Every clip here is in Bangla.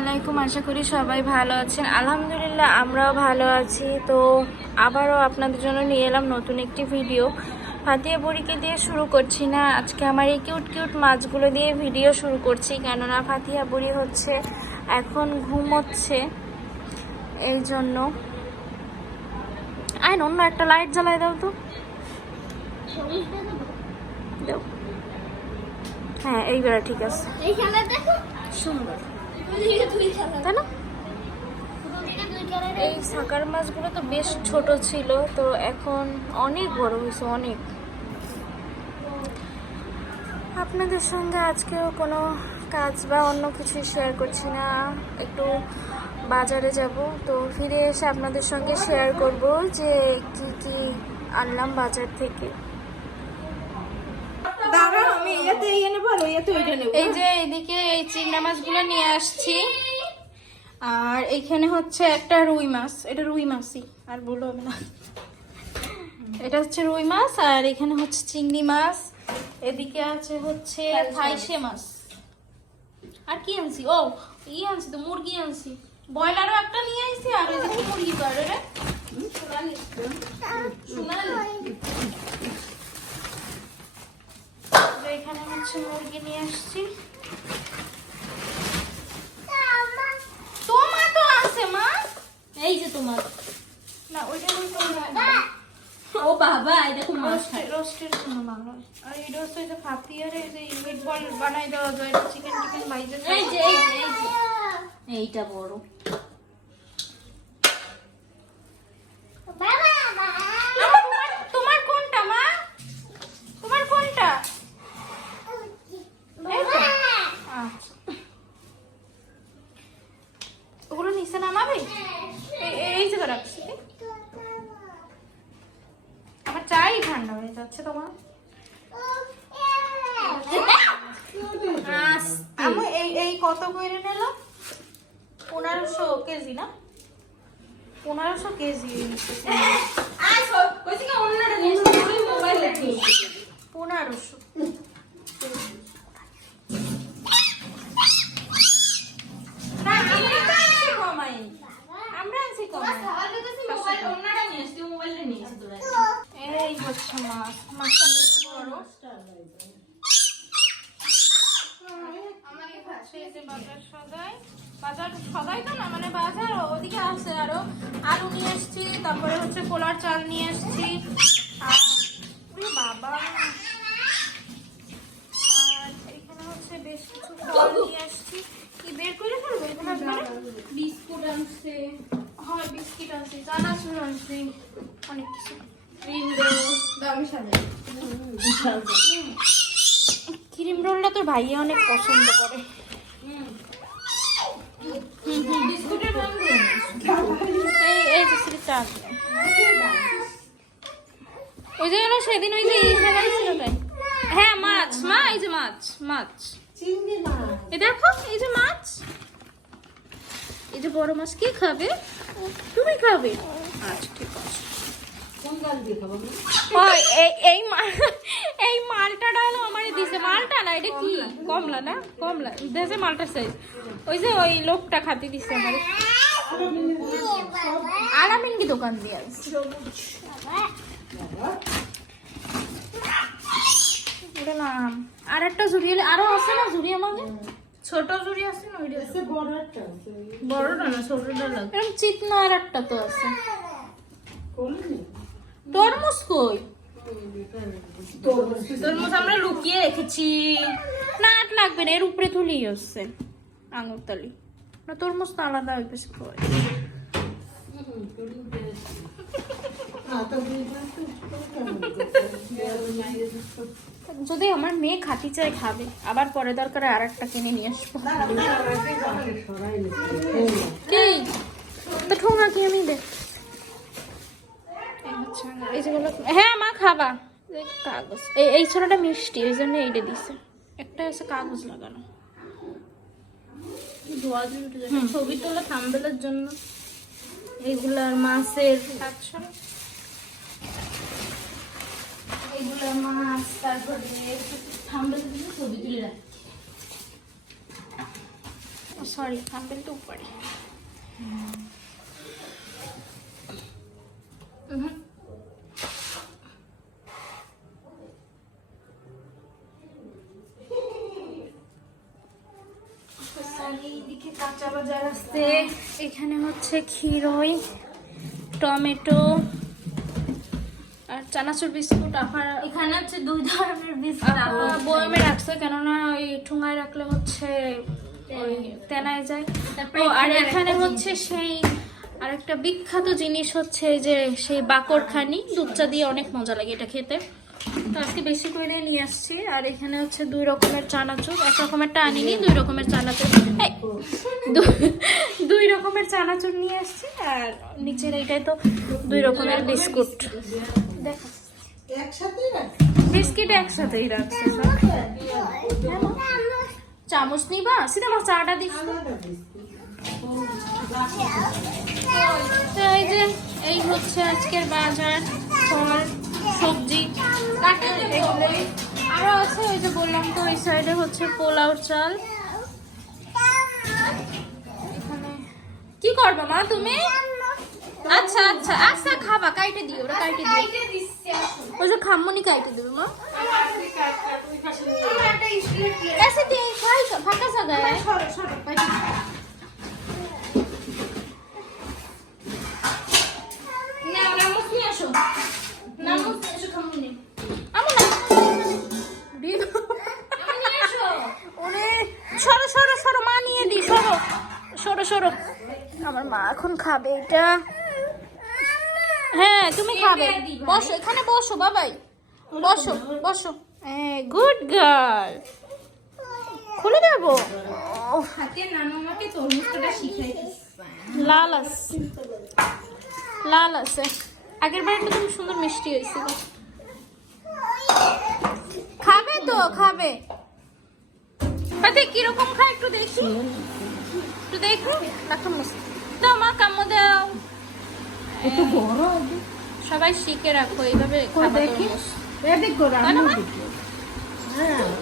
আলাইকুম, আশা করি সবাই ভালো আছেন। আলহামদুলিল্লাহ আমরাও ভালো আছি। তো আবারও আপনাদের জন্য নিয়ে এলাম নতুন একটি ভিডিও। ফাতিয়া বুড়িকে দিয়ে শুরু করছি না, আজকে আমার এই কিউট কিউট মাছগুলো দিয়ে ভিডিও শুরু করছি, কেননা ফাতিয়া বুড়ি হচ্ছে এখন ঘুমোচ্ছে, এই জন্য। আইন অন্য একটা লাইট জ্বালাই দাও তো, দাও। হ্যাঁ এইবার ঠিক আছে, সুন্দর তাই না? এই সাকার মাছগুলো তো বেশ ছোট ছিল, তো এখন অনেক বড় হয়েছে, অনেক। আপনাদের সঙ্গে আজকেও কোনো কাজ বা অন্য কিছু শেয়ার করছি না, একটু বাজারে যাব, তো ফিরে এসে আপনাদের সঙ্গে শেয়ার করব যে কি কি আনলাম বাজার থেকে। এই যে এদিকে এই চিংড়া মাছগুলো নিয়ে আসছি, আর এইখানে হচ্ছে একটা রুই মাছ, এটা রুই মাছই, আর বলো হবে না, এটা হচ্ছে রুই মাছ, আর এখানে হচ্ছে চিংড়ি মাছ, এদিকে আছে হচ্ছে থাইশে মাছ। আর কি আনছি? ও আনছি তো, মুরগি আনছি, ব্রয়লারও একটা নিয়ে আসছি, আর এদিকে মুরগি করে রে এখানে হচ্ছে মুরগি নিয়ে আসছি। তোমার তো আছে মা, এই যে তোমার না, ওইটা ও বাবা, এই দেখো রোস্টের জন্য ভালো, আর এটা হচ্ছে যে ফাতিয়ার এই যে মিট বল বানাই দেওয়া যায়, চিকেন টিকেন ভাইজে, এই যে এইটা বড়। তোমার কোনটা মা? তোমার কোনটা? ওগুলো নিচে নামাবে, এই যে রাখছি। আমার চাই ঠান্ডা হয়ে যাচ্ছে তোমার। আমি এই কত করে নিলাম? 1500 কেজি না, 1500 কেজি। 1500 এই হচ্ছে মাছ, মাছটা বেশ বড়। বাজার সদাই তো না, মানে বাজার ওদিকে আছে, আরো আলু নিয়ে এসছি, তারপরে হচ্ছে পোলার চাল নিয়ে এসছি, আর বাবা, আর এখানে হচ্ছে বেশ কিছু ফল নিয়ে আসছি। কি বের করে ফেলবো এগুলো? বিস্কুট আনছে, হয় বিস্কিট আনছি, চানাচুর আনছি, অনেক কিছু। ক্রিম রোলটা তোর ভাইয়া অনেক পছন্দ করে। এই যে সিরিজটা আসবে, ওই যে সেদিন ওই যে ছিল তাই। হ্যাঁ মাছ, মা এই যে মাছ, মাছ এই দেখো, এই যে মাছ, এই যে বড় মাছ। কি খাবে তুমি? খাবে? আচ্ছা ঠিক আছে। এই মালটাটা হলো আমার দিছে, মালটা না, এটা কি কমলা না, কমলা দেশে মালটা সাইজ, ওই যে ওই লোকটা খাতে দিছে আমার। আরামিন কি দোকান দিয়ে ওটা নাম। আর একটা ঝুড়ি আরো আছে না, ঝুড়ি আমাদের ছোট ঝুড়ি আছে না, বড়টা না ছোটটা লাগে চিতনা। আর একটা তো আছে। তরমুজ কই? তরমুজ আমরা লুকিয়ে রেখেছি, না লাগবে না, এর উপরে তুলি হচ্ছে আঙুরতালি না, তরমুজ তো আলাদা ওই পাশে খাওয়াই। যদি আমার মেয়ে খাতি চাই খাবে, আবার পরে দরকার আর একটা কিনে নিয়ে আসবো। কি তো ঠোঙা কি আমি দেখ। হ্যাঁ মা খাবা, কাগজ এই ছোটটা মিষ্টি, ওই জন্য এইটা দিছে, একটা আছে কাগজ লাগানো, ছবি তোলা থাম্বনেলের জন্য। এইগুলার মাছের এইগুলার মাছ, তারপরে থাম্বনেল দিয়ে ছবি তুলে রাখি। সরি আঙ্কেলটা উপরে। এইদিকে কাঁচা বাজার আছে, এখানে হচ্ছে ক্ষীরই, টমেটো আর চানাচুর বিস্কুট। আবার এখানে হচ্ছে 2 ধরনের বিস্কুট বয়ামে রাখছে, কেননা ওই ঠুঙায় রাখলে হচ্ছে ওই তেনায় যায়। ও আর এখানে হচ্ছে সেই আরেকটা বিখ্যাত জিনিস হচ্ছে এই যে সেই বাকরখানি, দুধ চা দিয়ে অনেক মজা লাগে এটা খেতে, তো আজকে বেশি করে নিয়ে আসছি। আর এখানে হচ্ছে 2 রকমের চানাচুর, 1 রকমেরটা আনিনি, 2 রকমের চানাচুর, 2 রকমের চানাচুর নিয়ে আসছি। আর নিচের এইটাই তো 2 রকমের বিস্কুট, দেখো বিস্কিট একসাথেই রাখছে সব। চামচ নিবা? সিধা আমার চাটা দিস। তো এই যে এই হচ্ছে আজকের বাজার, ফল সবজি এগুলোই। আরো আছে ওই যে বললাম তো, ওই সাইডে হচ্ছে পোলাও চাল। এখানে কি করবা মা তুমি? আচ্ছা আচ্ছা আচ্ছা, খাবা, কাইটে দিও, ওরা কাইটে দিও, ওই যে খাম্মনি কাইটে দেবে মা। ऐसे दे खाई फाका सा गया है। না নামুস নিয়ে আসো, নামুস নিয়ে আসো খাম্মনি। আমু না দিন আমু নিয়ে আসো। ওরে সরো সরো সরো, মা নিয়ে দি, সরো সরো সরো। আমার মা এখন খাবে এটা। হ্যাঁ তুমি খাবে, বসো এখানে, বসো বাবাই, বসো বসো। গুড গার্ল, খুলে দেবো। লাল আছে, লাল আছে, আগের বার তুমি সুন্দর মিষ্টি হয়েছিল। খাবে তো খাবে, কিরকম খায় একটু দেখি, একটু দেখো। তো মা কাম্য দাও, একটু বড় সবাই শিখে রাখো এইভাবে খাবার তরমুজ।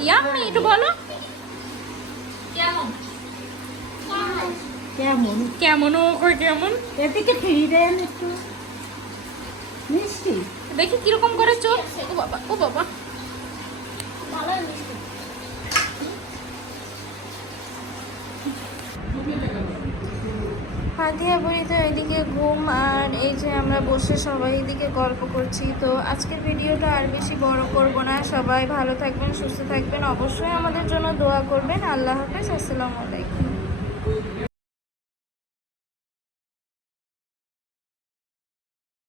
ইয়াম্মি, একটু বলো কেমন কেমন কেমন কেমন। এদিকে ফিরেন একটু মিষ্টি দেখি কিরকম করে চোখ। ও বাবা ও বাবা, হাদিয়া বুড়ি তো এদিকে ঘুম, আর এই যে আমরা বসে সবাই এদিকে গল্প করছি। তো আজকের ভিডিওটা আর বেশি বড় করব না, সবাই ভালো থাকবেন, সুস্থ থাকবেন, অবশ্যই আমাদের জন্য দোয়া করবেন। আল্লাহ হাফেজ, আসসালামু আলাইকুম।